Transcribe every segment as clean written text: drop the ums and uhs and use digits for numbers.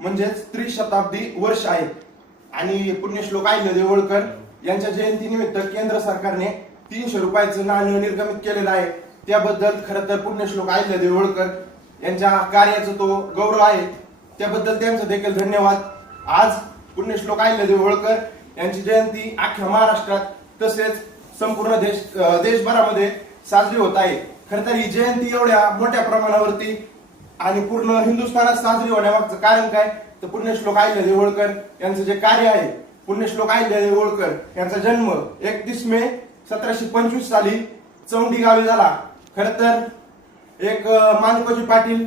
म्हणजेच त्रिशताब्दी वर्ष आहे। आणि पुण्यश्लोक अहिल्यादेवी होळकर यांच्या जयंतीनिमित्त केंद्र सरकारने 300 रुपयाचं नाणं निर्गमित केलेलं आहे। त्याबद्दल खरं तर पुण्यश्लोक अहिल्यादेवी होळकर यांच्या कार्याचा तो गौरव आहे, त्याबद्दल त्यांचं देखील धन्यवाद। आज पुण्यश्लोक अहिल्यादेवी होळकर यांची जयंती अख्ख्या महाराष्ट्रात तसेच संपूर्ण देशभरामध्ये साजरी होत आहे। खरं तर ही जयंती एवढ्या मोठ्या प्रमाणावरती आणि पूर्ण हिंदुस्थानात साजरी होण्यामागचं कारण काय, तर पुण्यश्लोक अहिल्यादेवी होळकर यांचं जे कार्य आहे। पुण्यश्लोक अहिल्यादेवी होळकर यांचा जन्म 31 मे 1725 साली चौंडी गावी झाला। खरं तर एक माणकोजी पाटील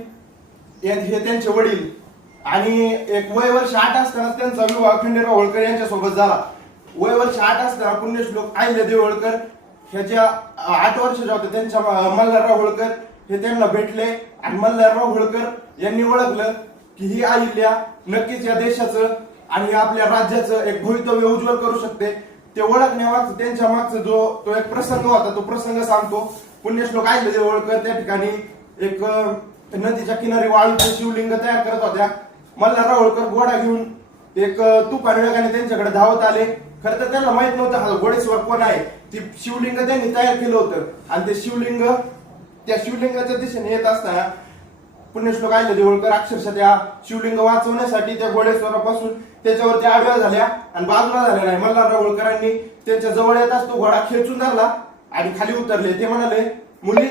हे त्यांचे वडील आणि एक वय वर्ष 8 असताना त्यांचा विवाह खंडेराव होळकर यांच्या सोबत झाला। वय वर्ष 8 असताना पुण्यश्लोक अहिल्यादेवी होळकर ह्याच्या 8 वर्षाच्या होत्या त्यांच्या मल्हारराव होळकर हे त्यांना भेटले आणि मल्हारराव होळकर यांनी ओळखलं की ही अहिल्या नक्कीच या देशाचं आणि आपल्या राज्याचं एक भवितव्य उज्ज्वल करू शकते। ते ओळखण्यामागचं त्यांच्या मागचं तो एक प्रसंग होता, तो प्रसंग सांगतो। पुण्यश्लोक अहिल्यादेवी होळकर त्या ठिकाणी एक नदीच्या किनारी वाळूचे शिवलिंग तयार करत होत्या। मल्हारराव होळकर घोडा घेऊन एक तुफान वेगाने त्यांच्याकडे धावत आले। खरं तर त्यांना माहित नव्हतं हा घोडेस्वार कोण आहे। ती शिवलिंग त्यांनी तयार केलं होतं आणि ते शिवलिंग त्या शिवलिंगाच्या दिशेने येत असताना पुण्यश्लोक अहिल्यादेवी होळकर अक्षरशः त्या शिवलिंग वाचवण्यासाठी त्या घोडेस्वारापासून त्याच्यावरती आडव्या झाल्या आणि बाजूला झाल्या नाही। मल्हारराव होळकरांनी त्यांच्या जवळ येताच तो घोडा खेचून धरला आणि खाली उतरले। ते म्हणाले, मुली,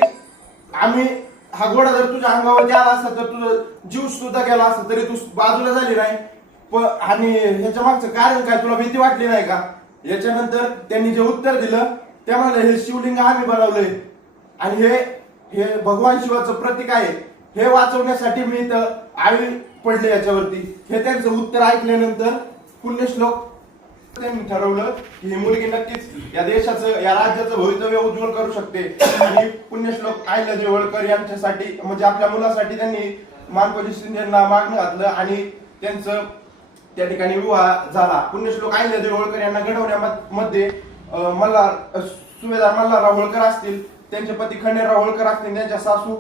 आम्ही हा घोडा जर तुझ्या अंगावरती आला असता तर तुझं जीव सुद्धा गेला असता तरी तू बाजूला झाली नाही, आणि ह्याच्या मागचं कारण काय, तुला भीती वाटली नाही का? याच्यानंतर त्यांनी जे उत्तर दिलं त्या म्हणाले, हे शिवलिंग आम्ही बनवलंय आणि हे भगवान शिवाचं प्रतीक आहे, हे वाचवण्यासाठी मी इथं आळी पडले याच्यावरती। हे त्यांचं उत्तर ऐकल्यानंतर पुण्यश्लोक त्यांनी ठरवलं की ही मुलगी नक्कीच या देशाचं या राज्याचं भवितव्य उज्ज्वल करू शकते। आणि पुण्यश्लोक अहिल्यादेवी होळकर यांच्यासाठी म्हणजे आपल्या मुलासाठी त्यांनी मानकोजी शिंदेंना मागणं घातलं आणि त्यांचं त्या ठिकाणी विवाह झाला। पुण्यश्लोक अहिल्यादेवी होळकर यांना घडवण्यामध्ये सुभेदार मल्हारराव होळकर असतील, त्यांचे पती खंडेराव होळकर असतील, त्यांच्या सासू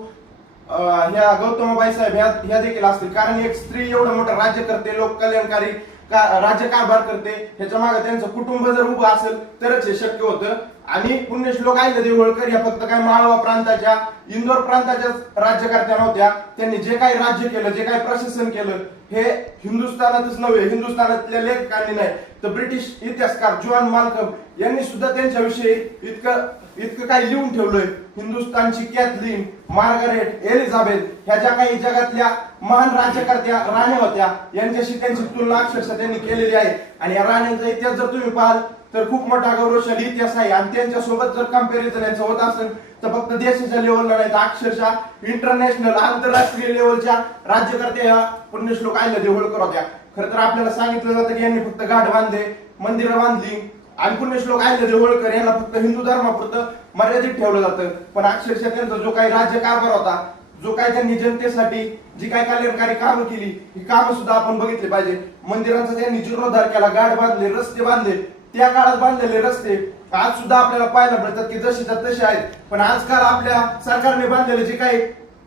ह्या गौतमबाई साहेब ह्या देखील असतील। कारण एक स्त्री एवढं मोठं राज्य करते, लोक कल्याणकारी राज्य कारभार करते, ह्याच्या मागे त्यांचं कुटुंब जर उभं असेल तरच हे शक्य होतं। आणि पुण्यश्लोक अहिल्यादेवी होळकर या फक्त काय माळवा प्रांताच्या इंदोर प्रांताच्या राज्यकर्त्या नव्हत्या। त्यांनी जे काही राज्य केलं, जे काही प्रशासन केलं, हे हिंदुस्थानातच नव्हे, हिंदुस्थानातल्या लेखकांनी नाही तर ब्रिटिश इतिहासकार जॉन माल्कम यांनी सुद्धा त्यांच्याविषयी इतकं काही लिहून ठेवलंय। हिंदुस्थानची कॅथलीन, मार्गारेट, एलिझाबेथ ह्या ज्या काही जगातल्या महान राज्यकर्त्या राण्या होत्या यांच्याशी त्यांची तुलना अक्षरशः त्यांनी केलेली आहे। आणि या राण्यांचा इतिहास जर तुम्ही पाहाल तर खूप मोठा गौरवशाली इतिहास आहे। आणि त्यांच्यासोबत जर कम्पॅरिझन यांचं होत असेल तर फक्त देशाच्या लेवलला नाही तर अक्षरशः इंटरनॅशनल आंतरराष्ट्रीय लेवलच्या राज्यकर्त्या या पुण्यश्लोक अहिल्यादेवी होळकर होत्या। खरं तर आपल्याला सांगितलं जातं की यांनी फक्त घाट बांधले, मंदिरं बांधली आणि पुण्यश्लोक अहिल्यादेवी होळकर यांना फक्त हिंदू धर्मापुरतं मर्यादित ठेवलं जातं। पण अक्षरशः त्यांचा जो काही राज्य कारभार होता, जो काही त्यांनी जनतेसाठी जी काही कल्याणकारी कामं केली, ही कामं सुद्धा आपण बघितली पाहिजे। मंदिरांचा त्यांनी जीर्णोद्धार केला, गाड बांधले, रस्ते बांधले, त्या काळात बांधलेले रस्ते आज सुद्धा आपल्याला पाहायला मिळतात की जशीच्या तसे आहेत। पण आजकाल आपल्या सरकारने बांधलेले जे काही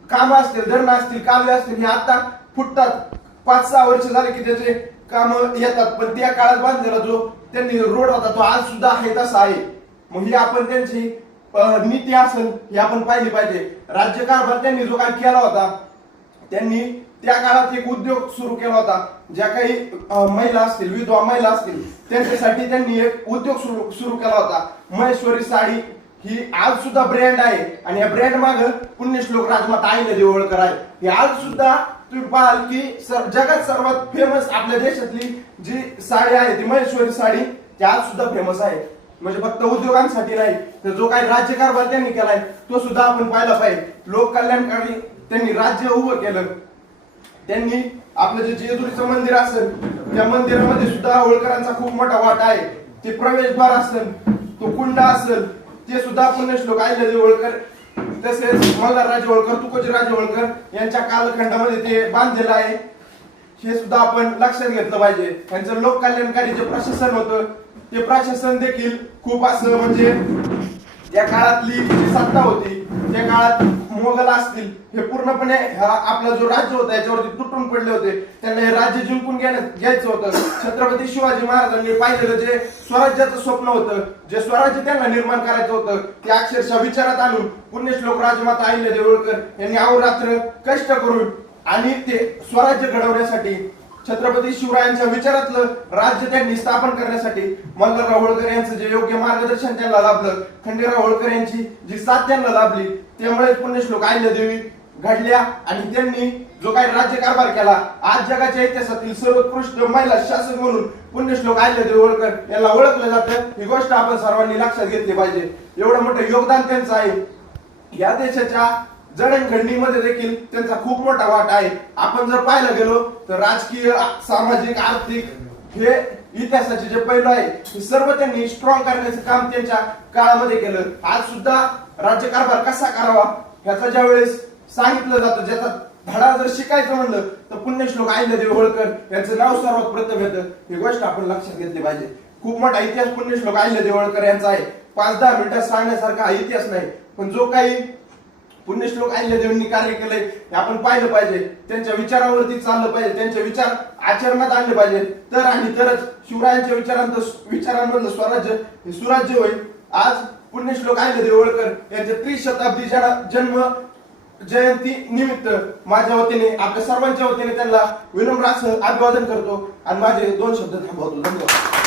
कामं असतील, धरणं असतील, कालवे असतील, हे आता फुटतात। 5-6 वर्ष झाले की त्याचे काम येतात, पण त्या काळात बांधलेला जो त्यांनी रोड होता तो आज सुद्धा आहे तसा आहे। मग ही आपण त्यांची नीती असेल ही आपण पाहिली पाहिजे। राज्यकारभार त्यांनी जो काही केला होता, त्यांनी त्या काळात एक उद्योग सुरू केला होता। ज्या काही महिला असतील, विधवा महिला असतील, त्यांच्यासाठी त्यांनी एक उद्योग सुरू केला होता। महेश्वरी साडी ही आज सुद्धा ब्रँड आहे आणि या ब्रँड मागे पुण्यश्लोक राजमाता अहिल्यादेवी होळकर आहे। हे आज सुद्धा तुम्ही पाहाल की जगात सर्वात फेमस आपल्या देशातली जी साडी आहे ती महेश्वरी साडी, ती आज सुद्धा फेमस आहे। म्हणजे फक्त उद्योगांसाठी नाही तर जो काही राज्यकारभार त्यांनी केलाय तो सुद्धा आपण पाहिला पाहिजे। लोक कल्याणकारी त्यांनी राज्य उभं केलं। त्यांनी आपलं जे जेजुरीचं मंदिर असेल त्या मंदिरामध्ये सुद्धा होळकरांचा खूप मोठा वाटा आहे। ते प्रवेशद्वार असेल, तो कुंड असेल, ते सुद्धा पुण्यश्लोक अहिल्यादेवी होळकर तसेच मल्हारराजे होळकर, तुकोजीराजे होळकर यांच्या कालखंडामध्ये ते बांधलेलं आहे। हे सुद्धा आपण लक्षात घेतलं पाहिजे। त्यांचं लोक कल्याणकारी जे प्रशासन होतं ते प्रशासन देखील खूप असं म्हणजे या काळातली जी सत्ता होती त्या काळात मोगल असतील हे पूर्णपणे आपला जो राज्य होता याच्यावरती तुटून पडले होते. त्यांना हे राज्य जिंकून घ्यायचं होतं. छत्रपती शिवाजी महाराजांनी पाहिलेलं जे स्वराज्याचं स्वप्न होतं, जे स्वराज्य त्यांना निर्माण करायचं होतं, ते अक्षरशः विचारात आणून पुण्यश्लोक राजमाता अहिल्यादेवी होळकर यांनी अहोरात्र कष्ट करून आणि ते स्वराज्य घडवण्यासाठी छत्रपती शिवरायांच्या विचारातलं राज्य त्यांनी स्थापन करण्यासाठी मल्हारराव होळकर यांचं जे योग्य मार्गदर्शन त्यांना लाभलं, खंडेराव होळकर यांची जी साथ त्यांना लाभली, त्यामुळे पुण्यश्लोक अहिल्यादेवी घडल्या आणि त्यांनी जो काही राज्यकारभार केला. आज जगाच्या इतिहासातील सर्वोत्कृष्ट महिला शासक म्हणून पुण्यश्लोक अहिल्यादेवी होळकर यांना ओळखलं जातं. ही गोष्ट आपण सर्वांनी लक्षात घेतली पाहिजे. एवढं मोठं योगदान त्यांचं आहे. या देशाच्या जडणघडणीमध्ये देखील त्यांचा खूप मोठा वाटा आहे. आपण जर पाहायला गेलो तर राजकीय, सामाजिक, आर्थिक हे इतिहासाचे जे पैलू आहे हे सर्व त्यांनी स्ट्रॉंग करण्याचं काम त्यांच्या काळामध्ये केलं. आज सुद्धा राज्यकारभार कसा करावा ह्याचा ज्या वेळेस सांगितलं जातं, ज्याचा धडा जर शिकायचं म्हणलं तर पुण्यश्लोक अहिल्यादेवी होळकर यांचं नाव सर्वात प्रथम येतं. ही गोष्ट आपण लक्षात घेतली पाहिजे. खूप मोठा इतिहास पुण्यश्लोक अहिल्यादेवी होळकर यांचा आहे. 5-10 मिनिटात सांगण्यासारखा हा इतिहास नाही, पण जो काही पुण्यश्लोक अहिल्यादेवींनी कार्य केलंय हे आपण पाहिलं पाहिजे. त्यांच्या विचारावरती चाललं पाहिजे, त्यांचे विचार आचरणात आणले पाहिजे. तर आणि तरच शिवरायांच्या विचारांमधलं स्वराज्य हे सुराज्य होईल. आज पुण्यश्लोक अहिल्यादेवी होळकर यांच्या 30 शताब्दी जन्म जयंती निमित्त माझ्या वतीने, आपल्या सर्वांच्या वतीने त्यांना विनम्र असं अभिवादन करतो आणि माझे 2 शब्द थांबवतो. धन्यवाद.